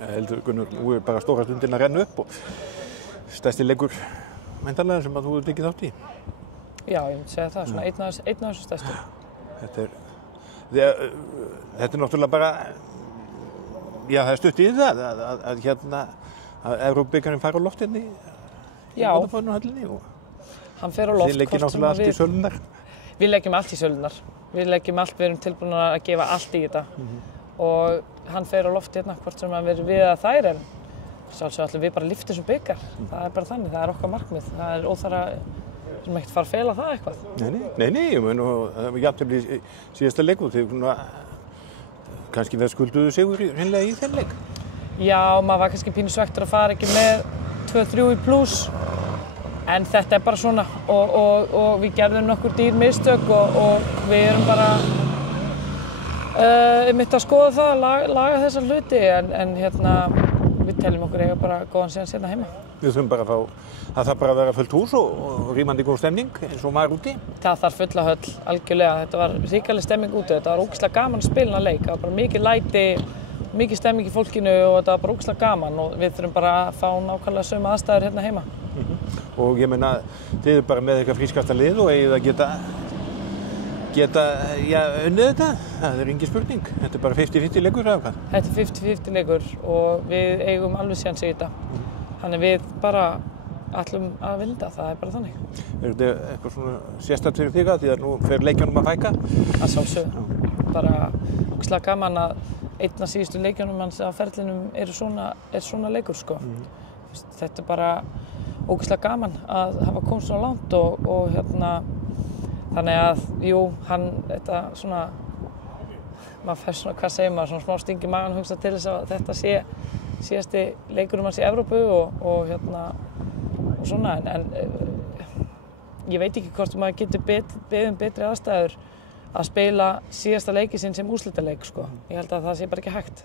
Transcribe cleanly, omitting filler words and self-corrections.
Heldur Gunnar, nú bara stóra stundin að renna upp og stærsti leikur væntanlega sem að þú tekið þátt í. Já, ég myndi segja það, svona einn af þessu stærstu. Þetta náttúrulega bara, já það stutt í það að Evrópubikarinn fara á loft hérna í Vodafone-höllinni og hann fer á loft. þið leggið náttúrulega allt í sölunar. Við leggjum allt í sölunar. Við erum tilbúin að gefa allt í þetta. Og hann fer á loft hérna hvort sem að við að þær en sjálfsög ætlum við bara að lyfta þessum bikar. Það er bara þannig, það er okkar markmið. Það er óþarfa sem ekkert fara að fela það eitthvað. Nei, ég mun og það var jafntefli í síðasta leik og þið kannski það skulduðu sigur hreinlega í þeim leik. Já, maður var kannski pínu svekktur að fara ekki með 2-3 í plús. En þetta er bara svona og við gerðum nokkur dýr mistök og við erum bara einmitt að skoða það, laga þessa hluti en við teljum okkur eiga bara góðan séns hérna heima. Við þurfum bara það þarf bara að vera fullt hús og rímandi góð stemning eins og maður úti. Það þarf fulla höll, algjörlega. Þetta var hrikaleg stemning úti, þetta var ógeðslega gaman að spila þennan leik. Það var bara mikið læti, mikið stemming í fólkinu og þetta var bara ógeðslega gaman og við þurfum bara að fá nákvæmlega sömu aðstæður hérna heima. Og ég meina, þið eru bara með eitthvað frískasta lið og eigið að geta unnið þetta. Það er engin spurning. Þetta er bara 50-50 leikur eða hvað? Þetta er 50-50 leikur og við eigum alveg séns í þetta. Þannig við bara ætlum að vinna, það er bara þannig. Er þetta eitthvað svona sérstakt fyrir þig því að nú fer leikjunum að fækka? Að sjálfsögðu. Bara ógeðslega gaman að einn af síðustu leikjunum hans á ferlinum er svona leikur sko. Þetta er bara ógeðslega gaman að hafa komið svona langt og þannig að þetta svona maður fer svona, hvað segir maður, svona smá sting í magann hugsa til þess að þetta sé síðasti leikurinn hans í Evrópu og svona en ég veit ekki hvort maður getur beðið betri aðstæður að spila síðasta leiki sinn sem úrslitaleik sko. Ég held að það sé bara ekki hægt.